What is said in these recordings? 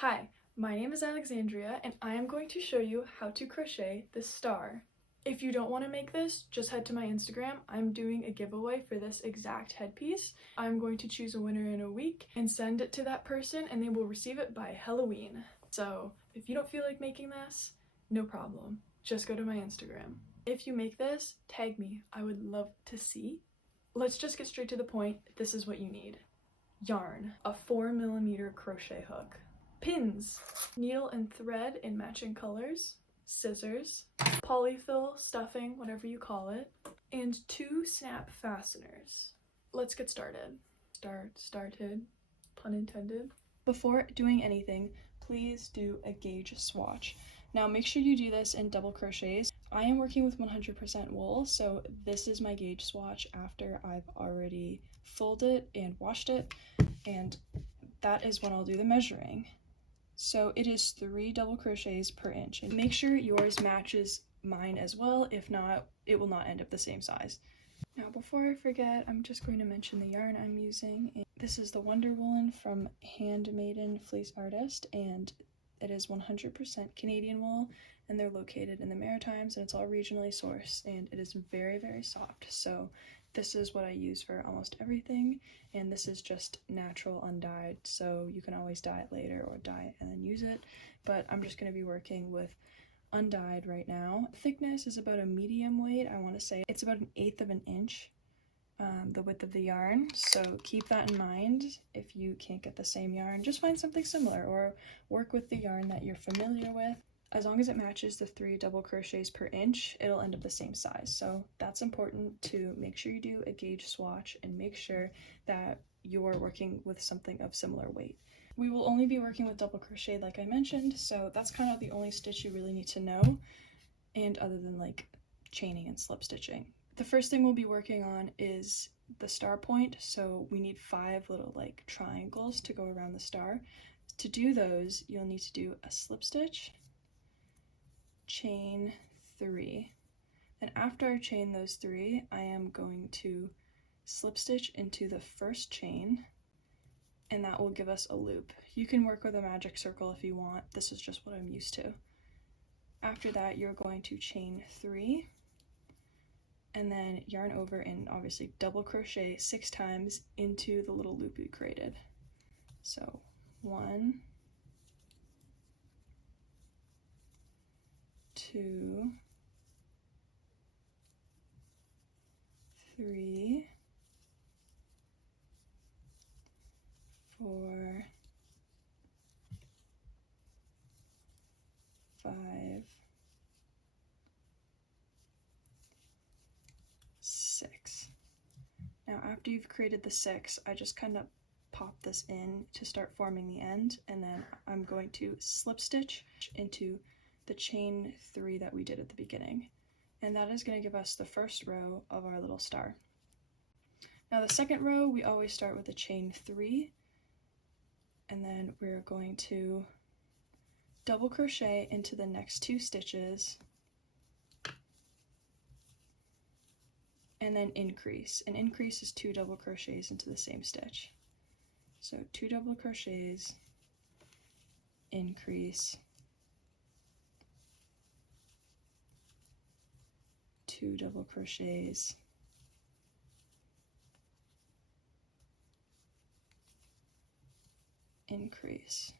Hi, my name is Alexandria and I am going to show you how to crochet this star. If you don't want to make this, just head to my Instagram. I'm doing a giveaway for this exact headpiece. I'm going to choose a winner in a week and send it to that person and they will receive it by Halloween. So if you don't feel like making this, no problem. Just go to my Instagram. If you make this, tag me. I would love to see. Let's just get straight to the point. This is what you need. Yarn, a 4mm crochet hook, pins, needle and thread in matching colors, scissors, polyfill, stuffing, whatever you call it, and 2 snap fasteners. Let's get started. Started, pun intended. Before doing anything, please do a gauge swatch. Now make sure you do this in double crochets. I am working with 100% wool, so this is my gauge swatch after I've already folded and washed it, and that is when I'll do the measuring. So it is 3 double crochets per inch, and make sure yours matches mine as well. If not, it will not end up the same size. Now before I forget, I'm just going to mention the yarn I'm using. This is the Wonder Woolen from Handmaiden Fleece Artist, and it is 100% Canadian wool, and they're located in the Maritimes, and it's all regionally sourced, and it is very, very soft. So this is what I use for almost everything, and this is just natural undyed, so you can always dye it later or dye it and then use it, but I'm just going to be working with undyed right now. Thickness is about a medium weight. I want to say it's about 1/8 of an inch, the width of the yarn, so keep that in mind. If you can't get the same yarn, just find something similar or work with the yarn that you're familiar with. As long as it matches the 3 double crochets per inch, it'll end up the same size. So that's important to make sure you do a gauge swatch and make sure that you're working with something of similar weight. We will only be working with double crochet like I mentioned, so that's kind of the only stitch you really need to know, and other than like chaining and slip stitching. The first thing we'll be working on is the star point, so we need 5 little like triangles to go around the star. To do those, you'll need to do a slip stitch, chain 3, and after I chain those 3, I am going to slip stitch into the first chain, and that will give us a loop. You can work with a magic circle if you want. This is just what I'm used to. After that, you're going to chain 3 and then yarn over and obviously double crochet 6 times into the little loop you created. So 1, 2, 3, 4, 5, 6. Now after you've created the 6, I just kind of pop this in to start forming the end, and then I'm going to slip stitch into the chain 3 that we did at the beginning, and that is going to give us the first row of our little star. Now the second row, we always start with a chain 3, and then we're going to double crochet into the next 2 stitches and then increase. An increase is 2 double crochets into the same stitch. So 2 double crochets, increase, 2 double crochets, increase.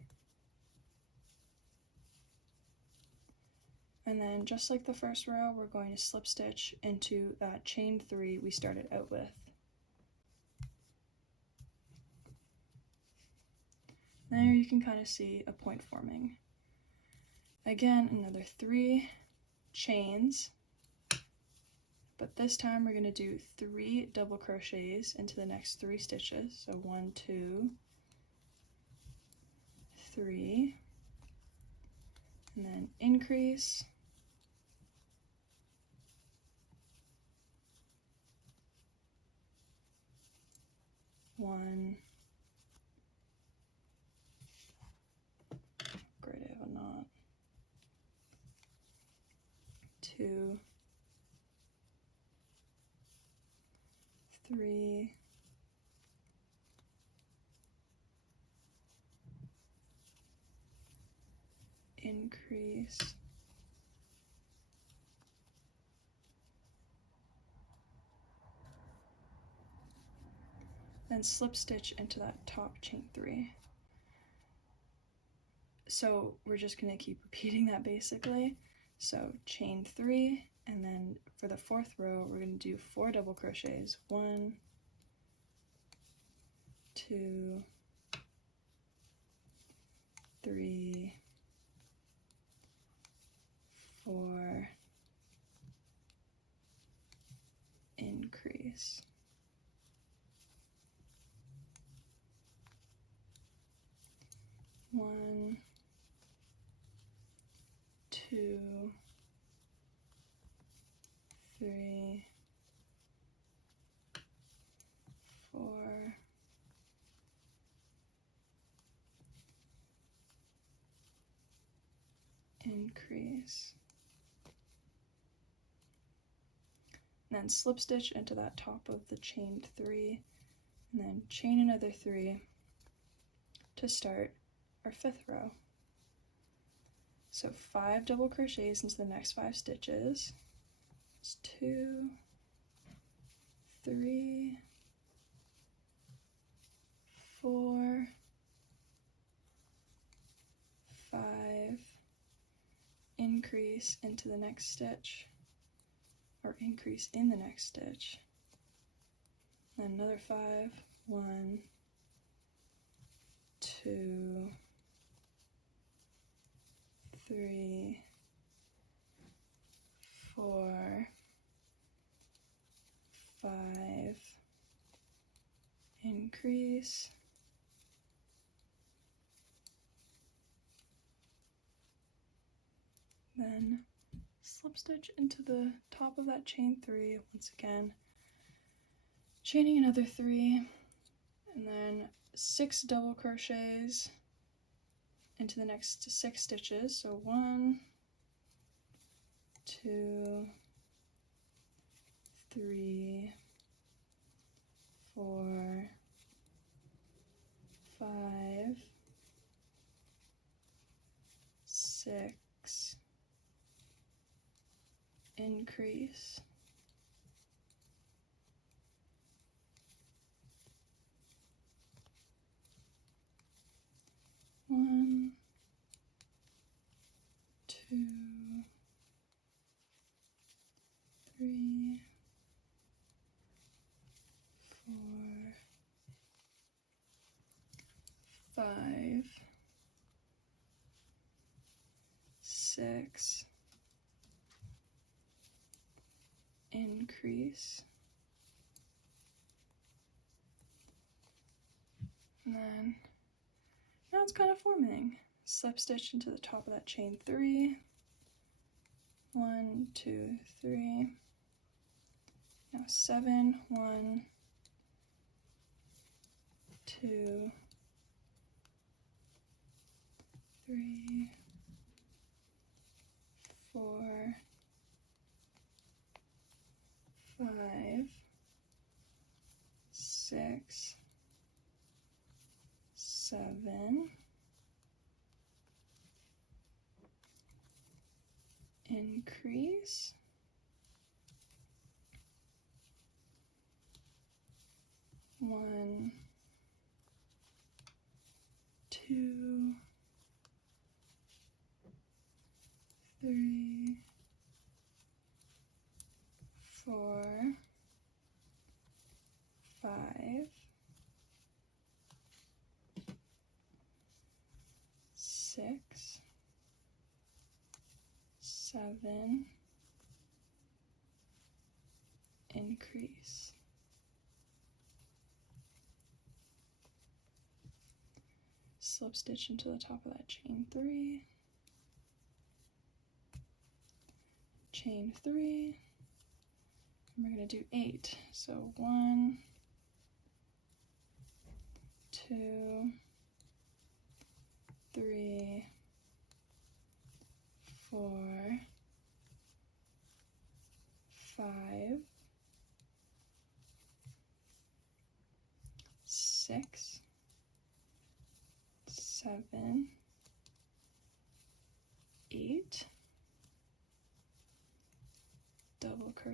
And then just like the first row, we're going to slip stitch into that chain 3 we started out with. There you can kind of see a point forming. Again, another 3 chains, but this time we're going to do 3 double crochets into the next 3 stitches. So 1, 2, 3, and then increase, 1, great, I have a knot, 2, 3, 4, increase, then slip stitch into that top chain 3. So we're just going to keep repeating that basically. So chain 3, and then for the 4th row we're going to do 4 double crochets. 1, 2, 3, 4, increase. 1, 2, 3, 4, increase, and then slip stitch into that top of the chained 3, and then chain another 3 to start our 5th row. So 5 double crochets into the next 5 stitches. It's 2, 3, 4, 5, increase into the next stitch, or increase in the next stitch, then another 5, 1, 2, 3, 4, 5, increase, then slip stitch into the top of that chain 3 once again, chaining another 3, and then 6 double crochets into the next 6 stitches. So 1, 2, 3, 4, 5, 6, increase, one, 2, 3, 4, 5, 6, increase, and then now it's kind of forming. Slip stitch into the top of that chain 3, 1, 2, 3, now 7, 1, 2, 3, 4, 5, 6, 7, increase, 1, 2, 3, 4, 5, 6, 7, increase. Slip stitch into the top of that chain 3, chain 3, and we're going to do 8. So 1, 2, 3, 4, 5, 6, 7,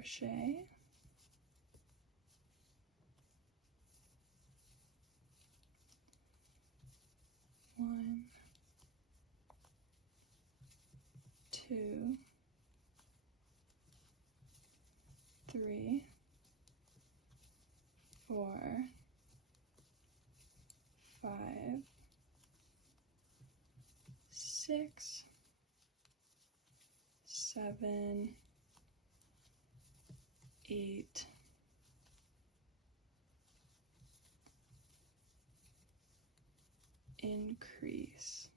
crochet, 1, 2, 3, 4, 5, 6, 7, 8, 9, increase,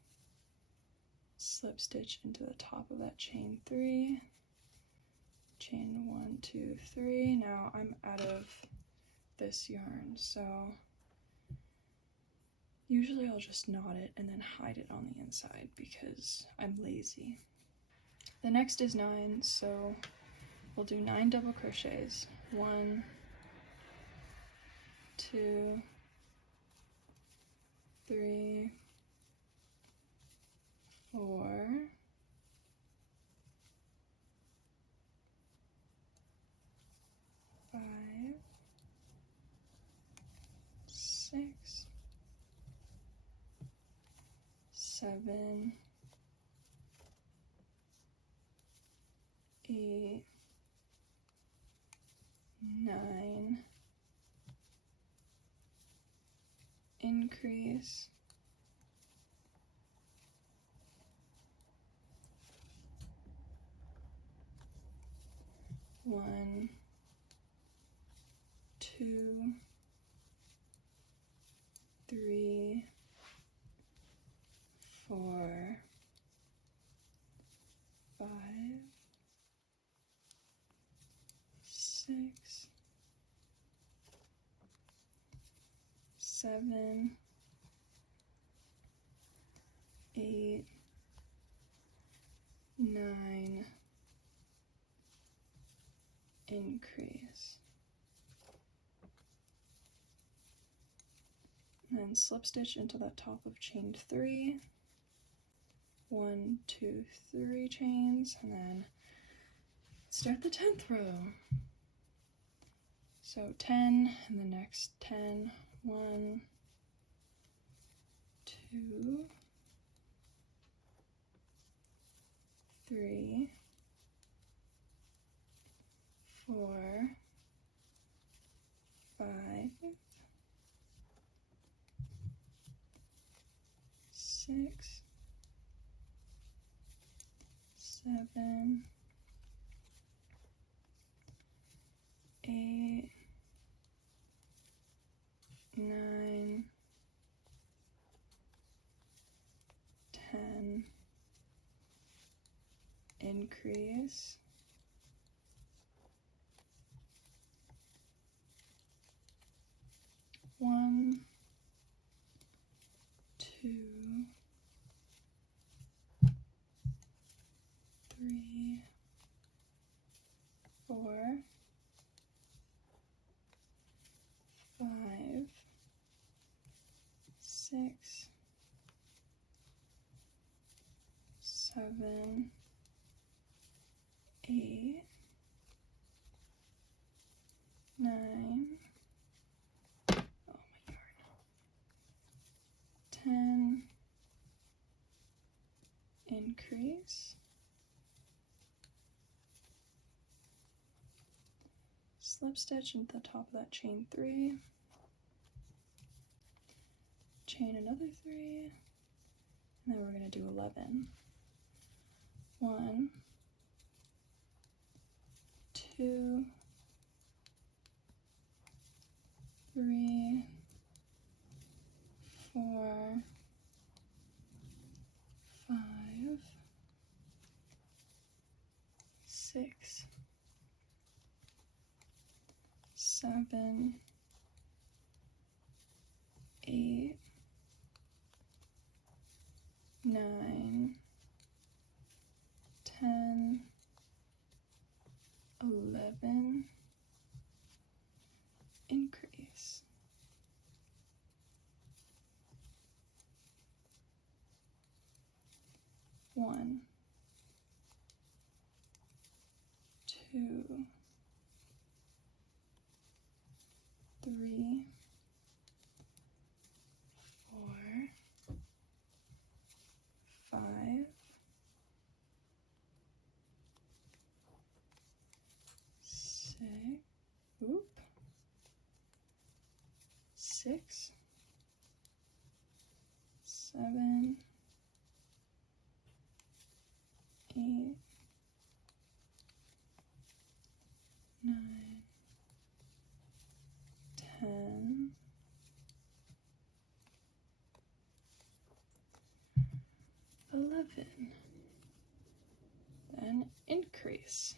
slip stitch into the top of that chain 3, chain 1, 2, 3. Now I'm out of this yarn, so usually I'll just knot it and then hide it on the inside because I'm lazy. The next is 9, so we'll do 9 double crochets. 1, 2, 3, 4, 5, 6, 7, 8, 9, increase, 1, 2, 3, 4, 5, 6, 7, 8, 9, increase. And then slip stitch into the top of chain 3, 1, 2, 3 chains, and then start the 10th row. So 10 and the next 10, 1, 2, 3, 4, 5, 6, 7, 8, 9, 10, increase, 1, 2, 3, 4, 5, 6, 7, 8, 9, oh my yarn, 10, increase, slip stitch into the top of that chain 3, chain another 3, and then we're going to do 11. 1, 2, 3, 4, 5, 6, 7, 8, 9, 10, 11, increase. 1, 2, 7, 8, 9, 10, 11. Then increase.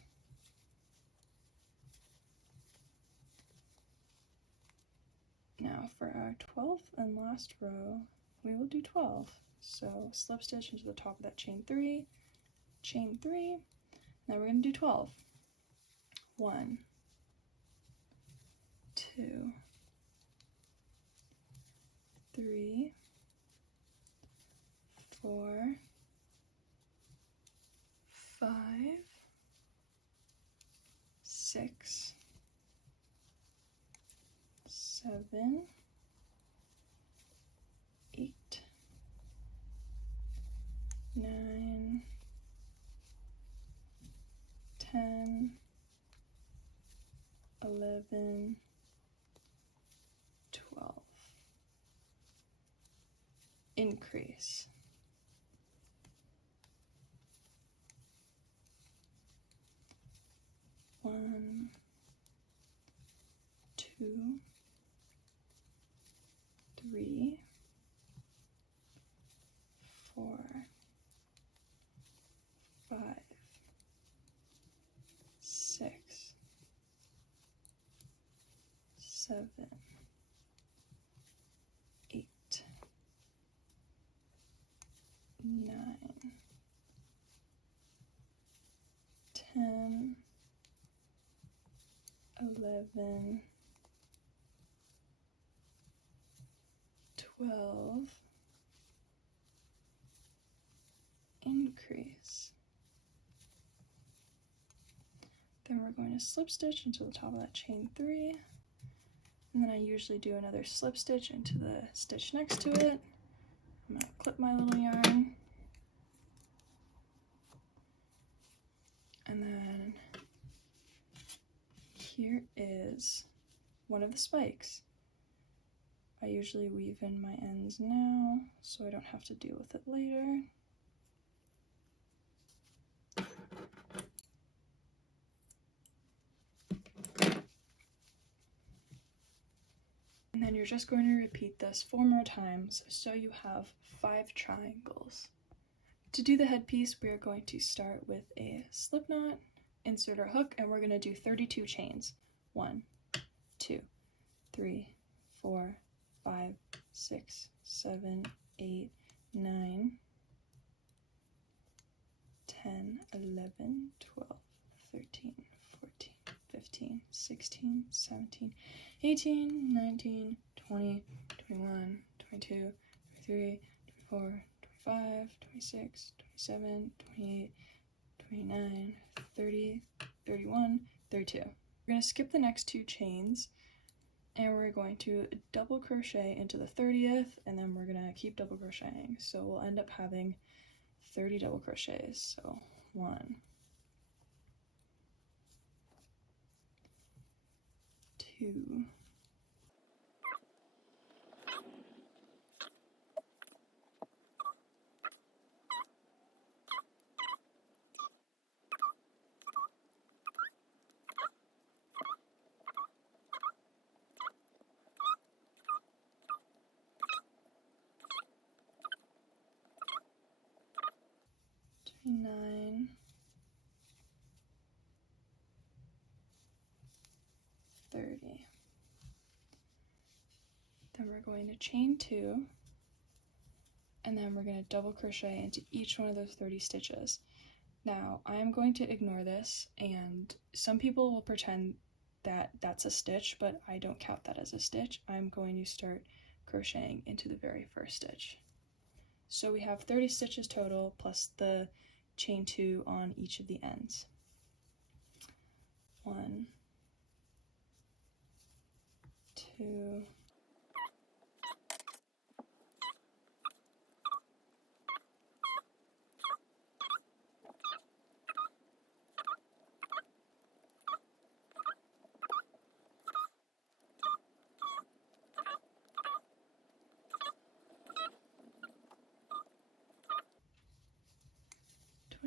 Now for our 12th and last row, we will do 12. So slip stitch into the top of that chain 3, chain 3. Now we're going to do 12. 1, 2, 3, 4, 5, 6, 7, 8, 9, 10, 11, 12. Increase. 1, 2, 3, 4, 5, 6, 7, 8, 9, 10, 11, 12, increase. Then we're going to slip stitch into the top of that chain 3, and then I usually do another slip stitch into the stitch next to it. I'm going to clip my little yarn, and then here is one of the spikes. I usually weave in my ends now so I don't have to deal with it later. And then you're just going to repeat this 4 more times so you have 5 triangles. To do the headpiece, we are going to start with a slip knot, insert our hook, and we're going to do 32 chains. 1, 2, 3, 4, 5, 6, 7, 8, 9, 10, 11, 12, 13, 14, 15, 16, 17, 18, 19, 20, 21, 22, 23, 24, 25, 26, 27, 28, 29, 30, 31, 32. We're going to skip the next 2 chains, and we're going to double crochet into the 30th, and then we're going to keep double crocheting. So we'll end up having 30 double crochets. So 1, 2, 29, 30. Then we're going to chain 2, and then we're going to double crochet into each one of those 30 stitches. Now, I'm going to ignore this, and some people will pretend that that's a stitch, but I don't count that as a stitch. I'm going to start crocheting into the very first stitch. So we have 30 stitches total, plus the chain 2 on each of the ends. 1, 2, 29,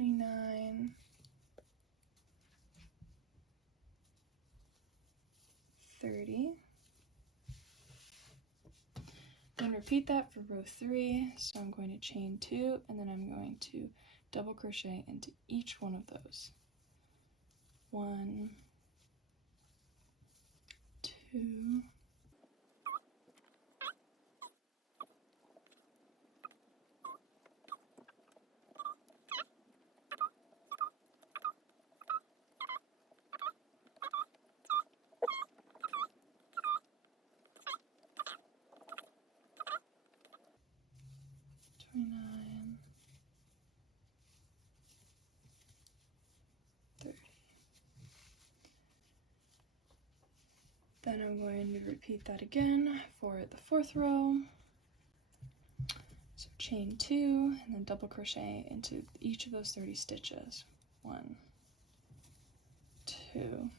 29, 30. Then repeat that for row 3. So I'm going to chain 2, and then I'm going to double crochet into each one of those. 1, 2, 29, 30. Then I'm going to repeat that again for the 4th row. So chain 2 and then double crochet into each of those 30 stitches. 1, 2,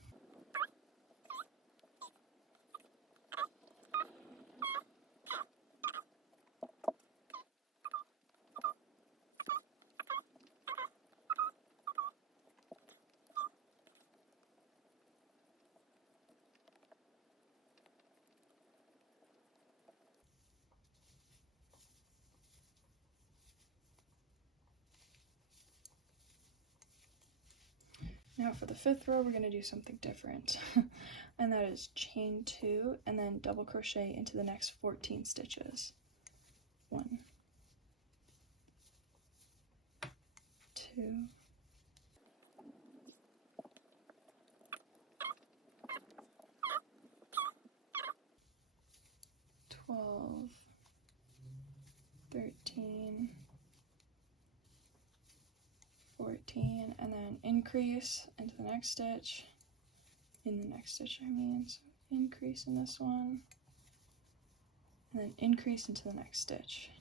Now for the 5th row, we're going to do something different, and that is chain 2 and then double crochet into the next 14 stitches. 1, 2, 12, 13, 14, and then increase into the next stitch, so increase in this one, and then increase into the next stitch.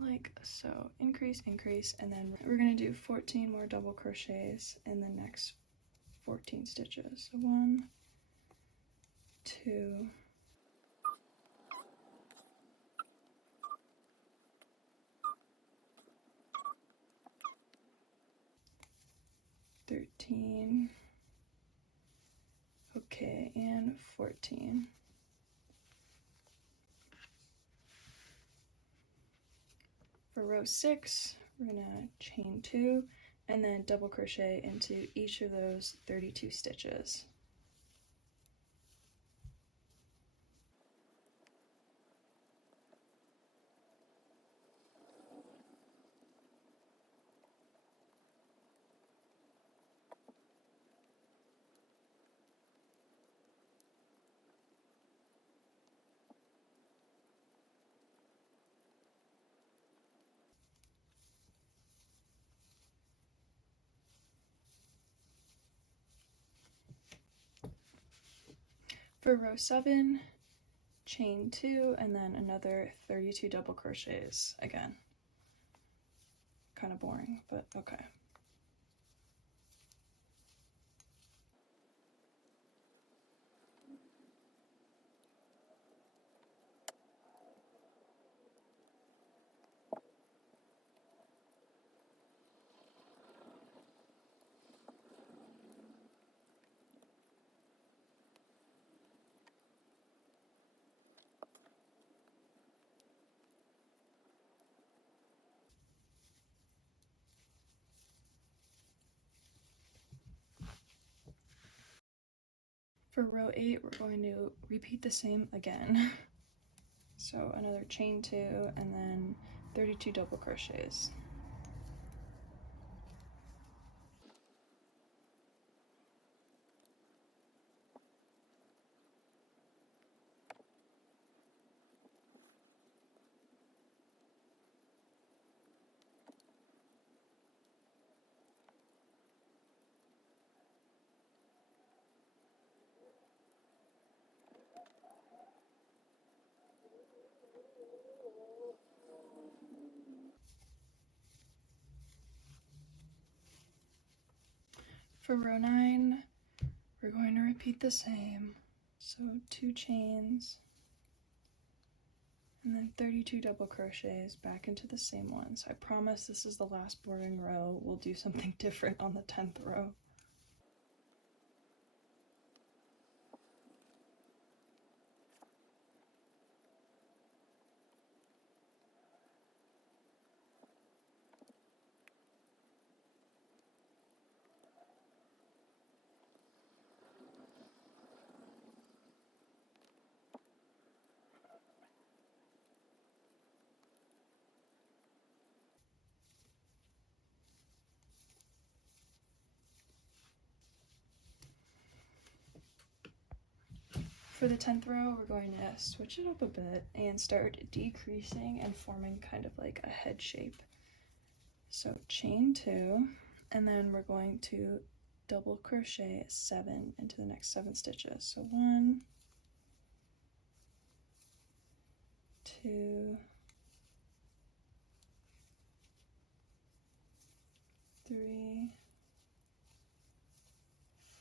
Like so, increase, increase, and then we're going to do 14 more double crochets in the next 14 stitches. So 1, 2, 13, okay, and 14. For row 6, we're going to chain 2 and then double crochet into each of those 32 stitches. For row 7, chain 2 and then another 32 double crochets again. Kind of boring, but okay. For row 8, we're going to repeat the same again. So another chain 2 and then 32 double crochets. For row 9, we're going to repeat the same. So 2 chains And then 32 double crochets back into the same ones. I promise this is the last boring row. We'll do something different on the 10th row. For the 10th row, we're going to switch it up a bit and start decreasing and forming kind of like a head shape. So chain 2, and then we're going to double crochet 7 into the next 7 stitches. So 1, 2, 3,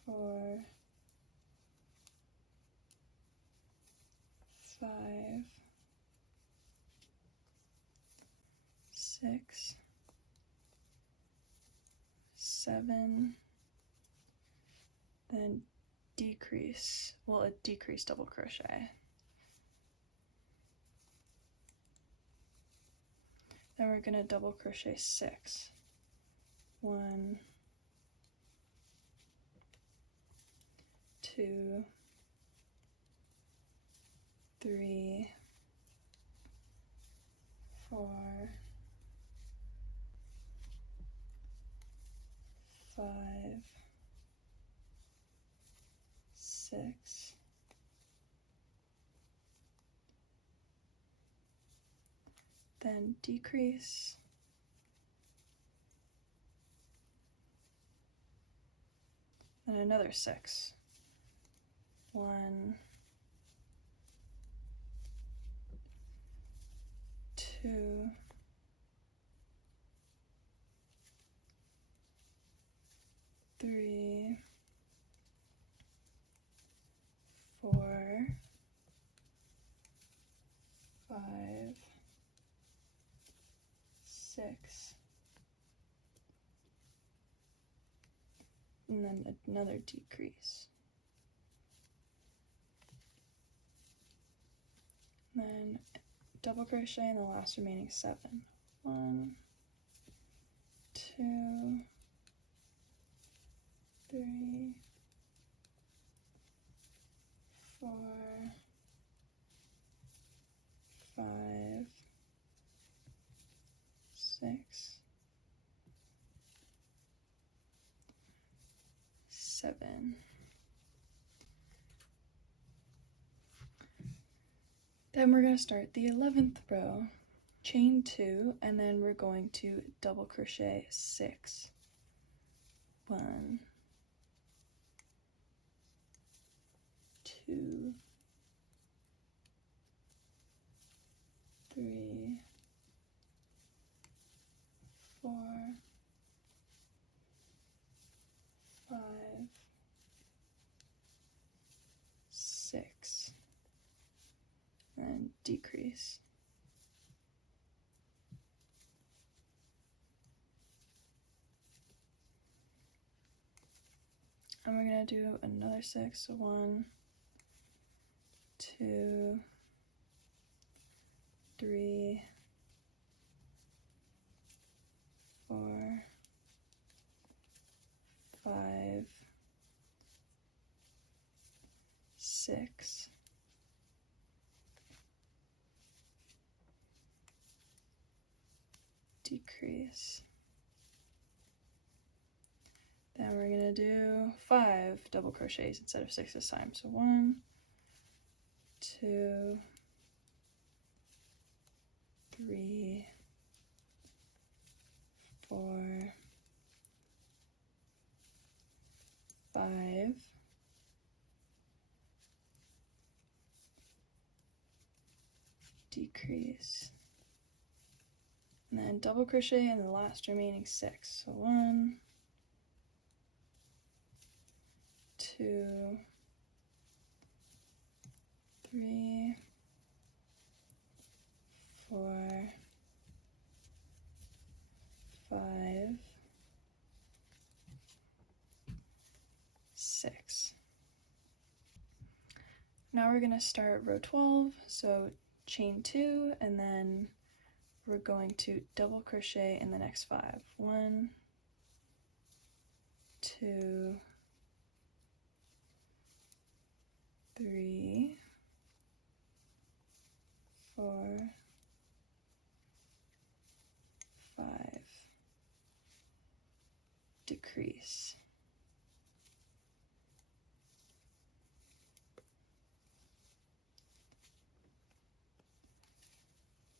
4, 5, 6, 7, then decrease, well, a decrease double crochet. Then we're going to double crochet 6. 1, 2, 3, 4, 5, 6, then decrease, and another 6. 1, 2, 3, 4, 5, 6, and then another decrease. Then double crochet in the last remaining 7. 1, 2, 3, 4, 5, 6, 7. Then we're going to start the 11th row, chain 2, and then we're going to double crochet 6. 1, 2, 3, 4, 5, 6, and decrease. And we're going to do another 6, so 1, 2, 3, 4, 5, 6, decrease. Then we're going to do 5 double crochets instead of 6 this time. So 1, 2, 3, 4, 5, decrease, and then double crochet in the last remaining 6. So 1, 2, 3, now we're going to start row 12, so chain 2, and then we're going to double crochet in the next 5. 1, 2, 3, 4, 5, decrease.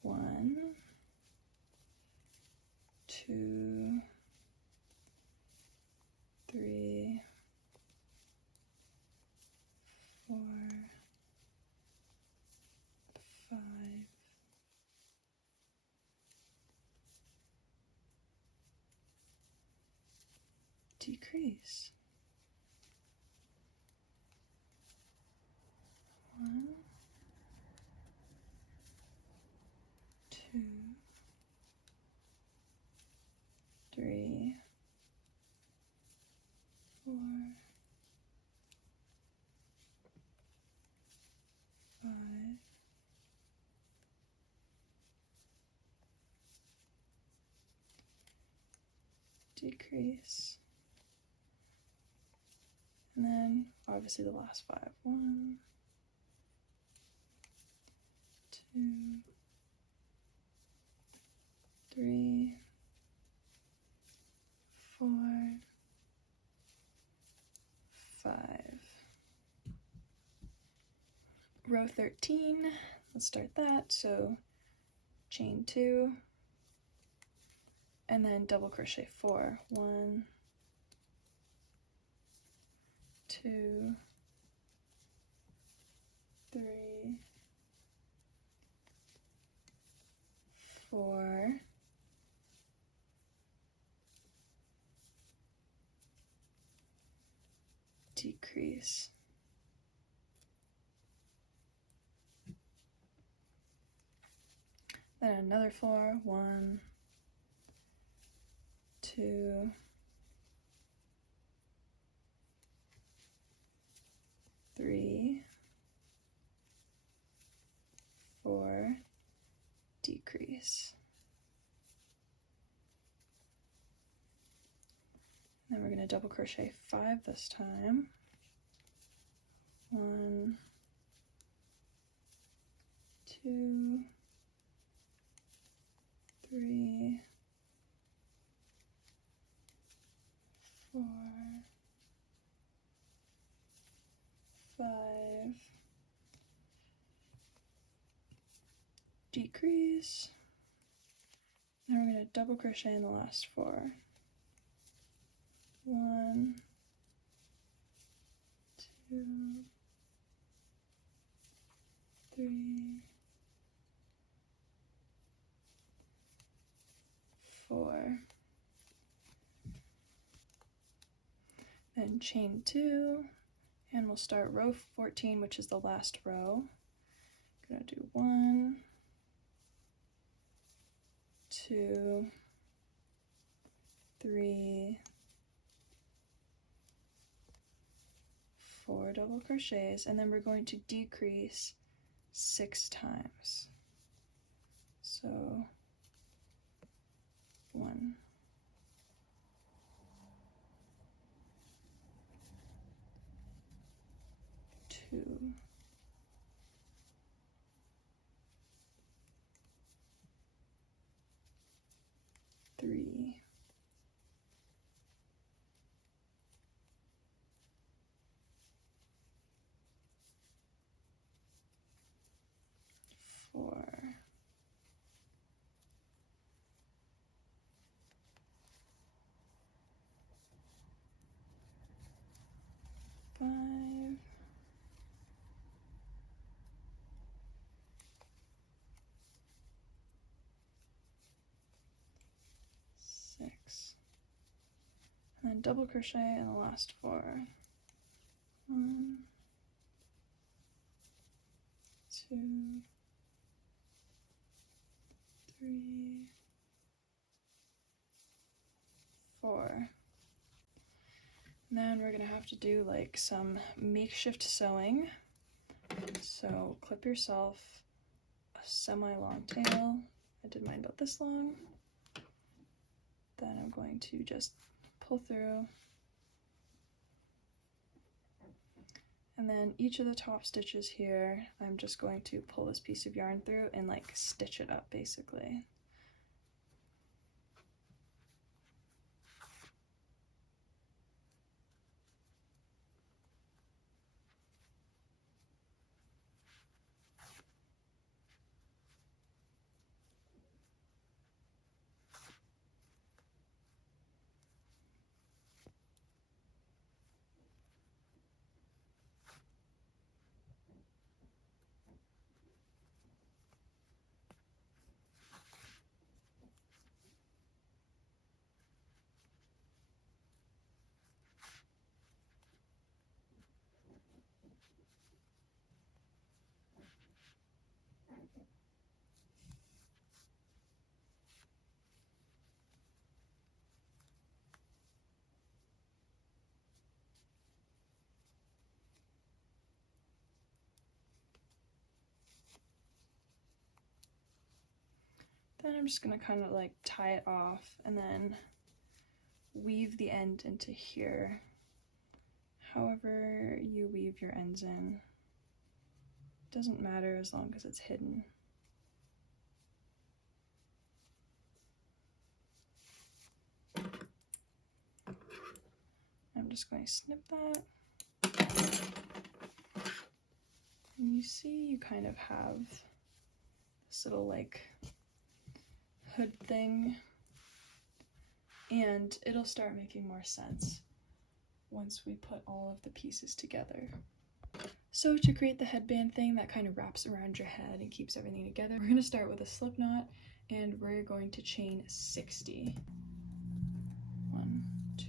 1, 2, 3, 4, 5, decrease. 1, 2, 3, 4, 5, decrease. And then obviously the last 5. 1, 2, 3, 4, 5. Row 13, let's start that. So chain 2, and then double crochet 4. 1, 2, 3, 4, decrease. Then another 4. 1, 2, 3, 4, decrease. Then we're going to double crochet 5 this time. 1, 2, 3, 4, 5, decrease. Then we're going to double crochet in the last 4. 1, 2, 3, 4. Then chain 2, and we'll start row 14, which is the last row. I'm gonna do 1, 2, 3, 4 double crochets, and then we're going to decrease 6 times. So 1, 2, 3, 4, 5, 6, and then double crochet in the last 4. 1, 2, 3, 4. And then we're gonna have to do like some makeshift sewing. So clip yourself a semi-long tail. I did mine about this long. Then I'm going to just pull through. And then each of the top stitches here, I'm just going to pull this piece of yarn through and like stitch it up basically. Then I'm just gonna kind of like tie it off and then weave the end into here. However you weave your ends in, doesn't matter as long as it's hidden. I'm just going to snip that. And you see you kind of have this little like hood thing, and it'll start making more sense once we put all of the pieces together. So to create the headband thing that kind of wraps around your head and keeps everything together, we're going to start with a slip knot and we're going to chain 60. 1, 2.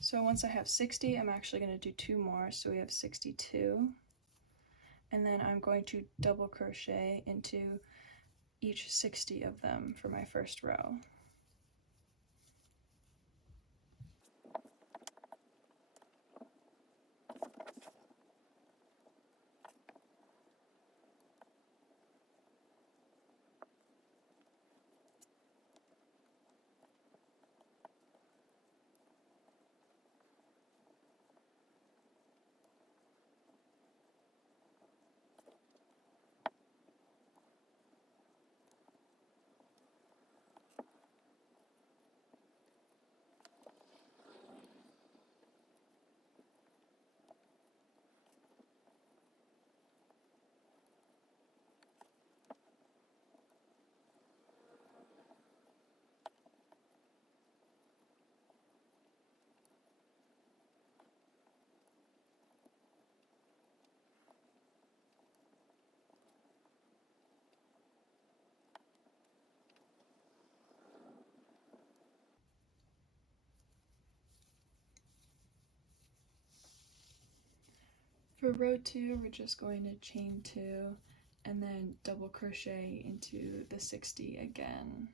So once I have 60, I'm actually going to do 2 more, so we have 62. And then I'm going to double crochet into each 60 of them for my first row. For row 2, we're just going to chain 2 and then double crochet into the 60 again.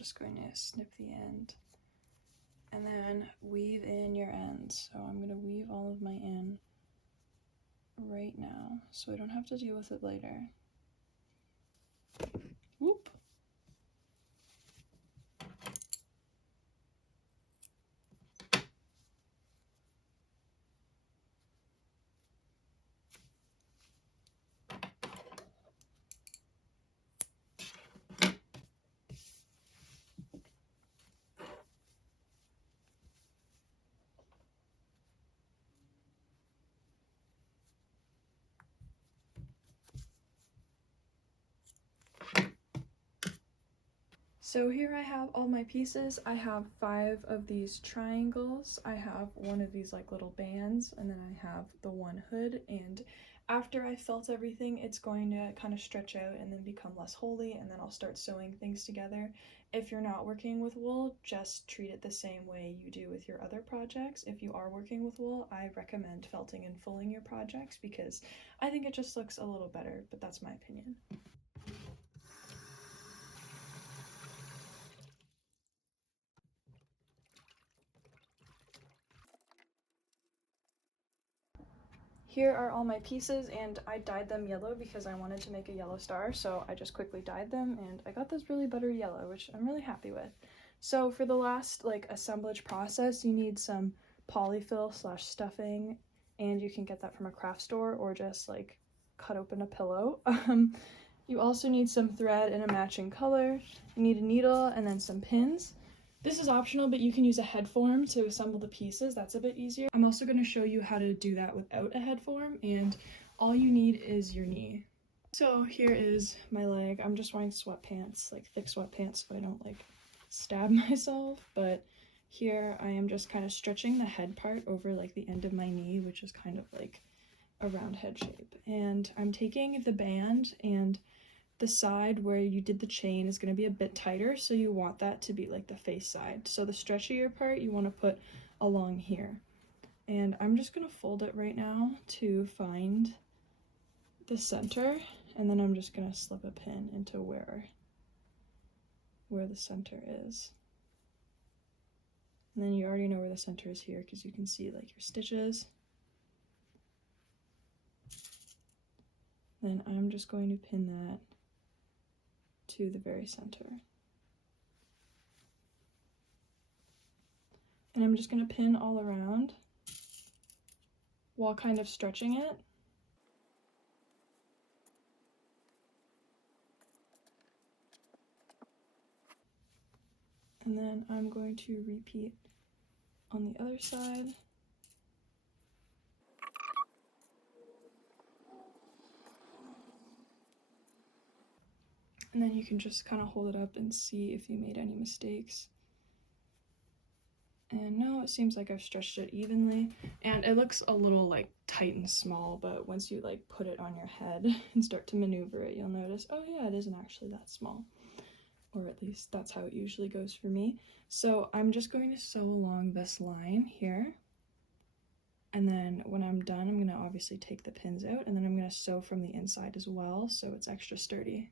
just going to snip the end and then weave in your ends. So I'm going to weave all of my in right now so I don't have to deal with it later. Whoop. So here I have all my pieces. I have 5 of these triangles. I have one of these like little bands, and then I have the one hood. And after I felt everything, it's going to kind of stretch out and then become less holey, and then I'll start sewing things together. If you're not working with wool, just treat it the same way you do with your other projects. If you are working with wool, I recommend felting and fulling your projects because I think it just looks a little better, but that's my opinion. Here are all my pieces, and I dyed them yellow because I wanted to make a yellow star, so I just quickly dyed them, and I got this really buttery yellow, which I'm really happy with. So for the last assemblage process, you need some polyfill / stuffing, and you can get that from a craft store or just cut open a pillow. You also need some thread in a matching color. You need a needle and then some pins. This is optional, but you can use a head form to assemble the pieces. That's a bit easier. I'm also going to show you how to do that without a head form, and all you need is your knee. So here is my leg. I'm just wearing sweatpants, thick sweatpants, so I don't stab myself, but here I am just kind of stretching the head part over the end of my knee, which is kind of like a round head shape. And I'm taking the band, and the side where you did the chain is going to be a bit tighter, so you want that to be the face side. So the stretchier part you want to put along here. And I'm just going to fold it right now to find the center, and then I'm just going to slip a pin into where the center is. And then you already know where the center is here because you can see your stitches. Then I'm just going to pin that to the very center. And I'm just going to pin all around while kind of stretching it. And then I'm going to repeat on the other side. And then you can just kind of hold it up and see if you made any mistakes. And no, it seems like I've stretched it evenly. And it looks a little tight and small, but once you put it on your head and start to maneuver it, you'll notice, oh yeah, it isn't actually that small. Or at least that's how it usually goes for me. So I'm just going to sew along this line here. And then when I'm done, I'm gonna obviously take the pins out, and then I'm gonna sew from the inside as well, so it's extra sturdy.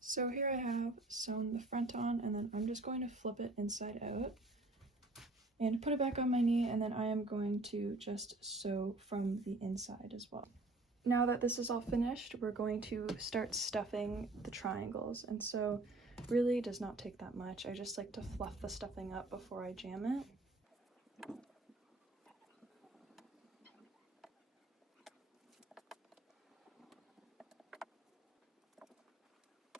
So here I have sewn the front on, and then I'm just going to flip it inside out and put it back on my knee, and then I am going to just sew from the inside as well. Now that this is all finished, we're going to start stuffing the triangles, and so really does not take that much. I just like to fluff the stuffing up before I jam it.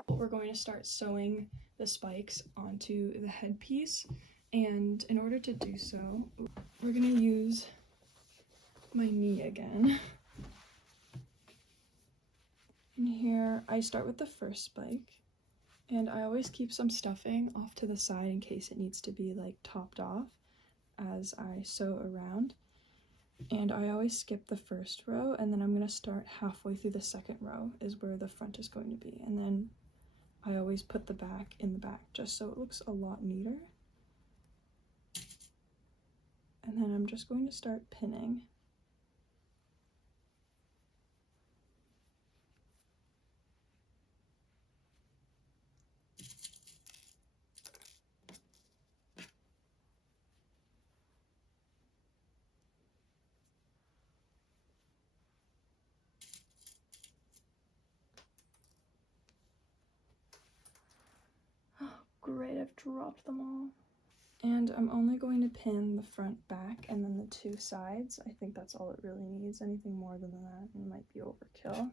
We're going to start sewing the spikes onto the headpiece, and in order to do so, we're going to use my knee again. And here I start with the first spike, and I always keep some stuffing off to the side in case it needs to be topped off as I sew around. And I always skip the first row, and then I'm going to start halfway through the second row is where the front is going to be, and then I always put the back in the back just so it looks a lot neater. And then I'm just going to start pinning. great, I've dropped them all. And I'm only going to pin the front, back, and then the 2 sides. I think that's all it really needs. Anything more than that might be overkill.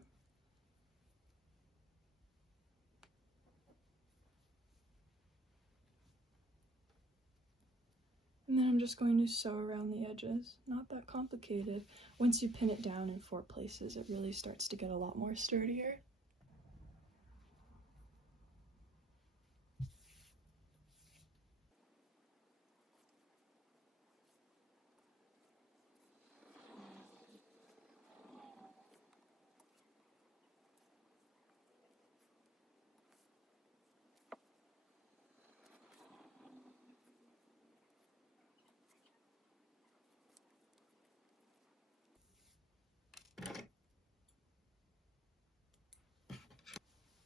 And then I'm just going to sew around the edges. Not that complicated. Once you pin it down in 4 places, it really starts to get a lot more sturdier.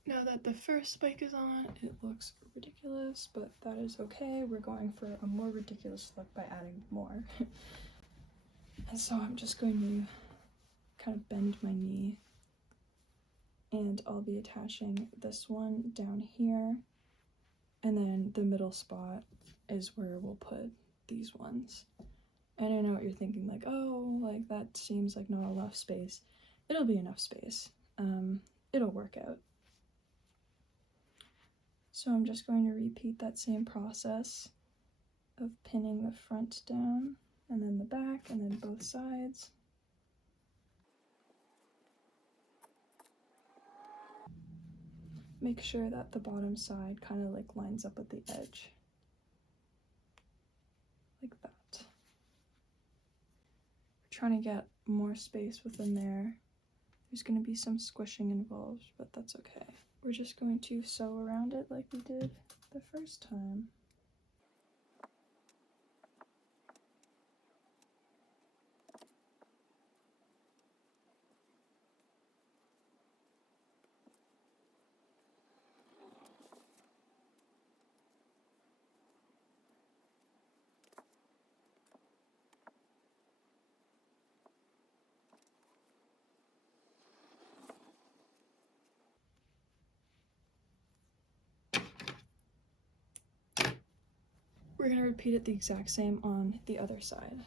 Now that the first spike is on, it looks ridiculous, but that is okay. We're going for a more ridiculous look by adding more. And so I'm just going to kind of bend my knee, and I'll be attaching this one down here, and then the middle spot is where we'll put these ones. And I know what you're thinking, like, oh, like that seems like not enough space. It'll be enough space. It'll work out. So I'm just going to repeat that same process of pinning the front down, and then the back, and then both sides. Make sure that the bottom side kind of like lines up with the edge. Like that. We're trying to get more space within there. There's going to be some squishing involved, but that's okay. We're just going to sew around it like we did the first time. We're going to repeat it the exact same on the other side.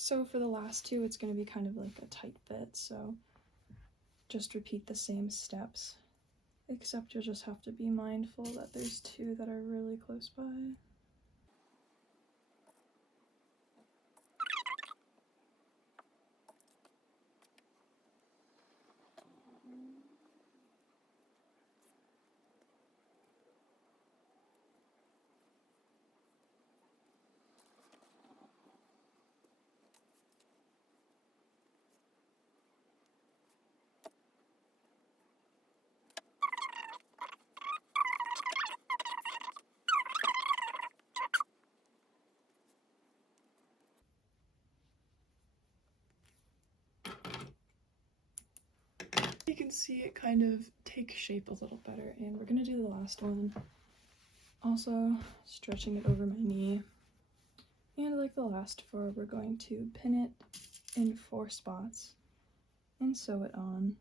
So for the last 2, it's going to be kind of like a tight fit, so just repeat the same steps, except you'll just have to be mindful that there's 2 that are really close by. You can see it kind of take shape a little better, and we're going to do the last one. Also, stretching it over my knee. And like the last 4, we're going to pin it in 4 spots and sew it on.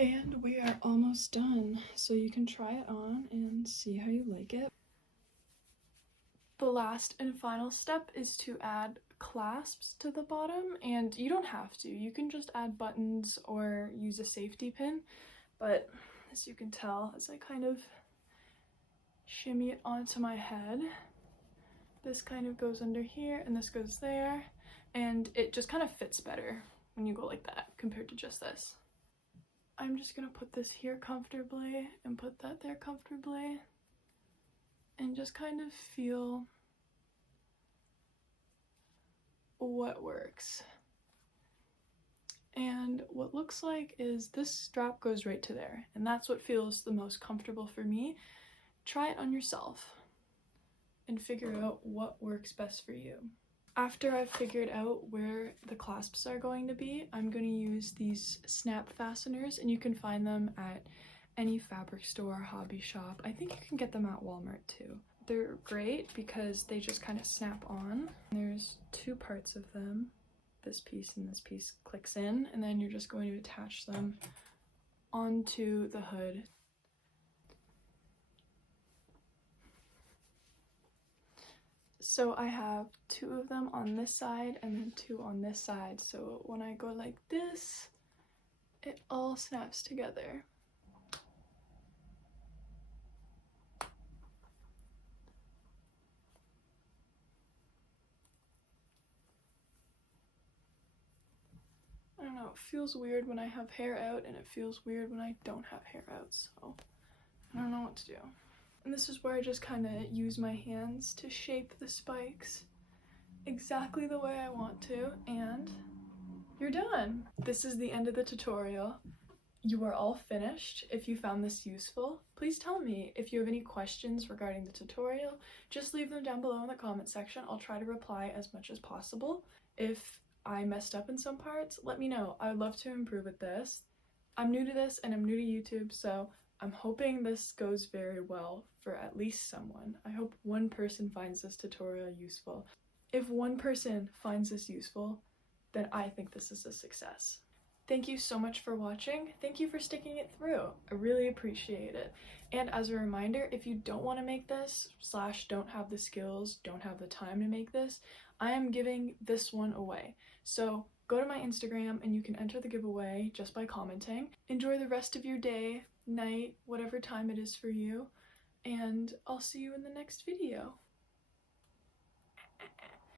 And we are almost done, so you can try it on and see how you like it. The The last and final step is to add clasps to the bottom, and you don't have to. You can just add buttons or use a safety pin, but as you can tell, as I kind of shimmy it onto my head, this kind of goes under here and this goes there, and it just kind of fits better when you go like that compared to just this. I'm just gonna put this here comfortably and put that there comfortably and just kind of feel what works. And what looks like is this strap goes right to there, and that's what feels the most comfortable for me. Try it on yourself and figure out what works best for you. After I've figured out where the clasps are going to be, I'm going to use these snap fasteners, and you can find them at any fabric store, hobby shop. I think you can get them at Walmart too. They're great because they just kind of snap on. There's two parts of them. This piece and this piece clicks in, and then you're just going to attach them onto the hood. So I have two of them on this side and then two on this side. So when I go like this, it all snaps together. I don't know, it feels weird when I have hair out and it feels weird when I don't have hair out, so I don't know what to do. And this is where I just kind of use my hands to shape the spikes exactly the way I want to, and you're done. This is the end of the tutorial. You are all finished. If you found this useful, please tell me. If you have any questions regarding the tutorial, just leave them down below in the comment section. I'll try to reply as much as possible. If I messed up in some parts, let me know. I would love to improve at this. I'm new to this and I'm new to YouTube, so I'm hoping this goes very well for at least someone. I hope one person finds this tutorial useful. If one person finds this useful, then I think this is a success. Thank you so much for watching. Thank you for sticking it through. I really appreciate it. And as a reminder, if you don't want to make this, / don't have the skills, don't have the time to make this, I am giving this one away. So go to my Instagram and you can enter the giveaway just by commenting. Enjoy the rest of your day, night, whatever time it is for you, and I'll see you in the next video.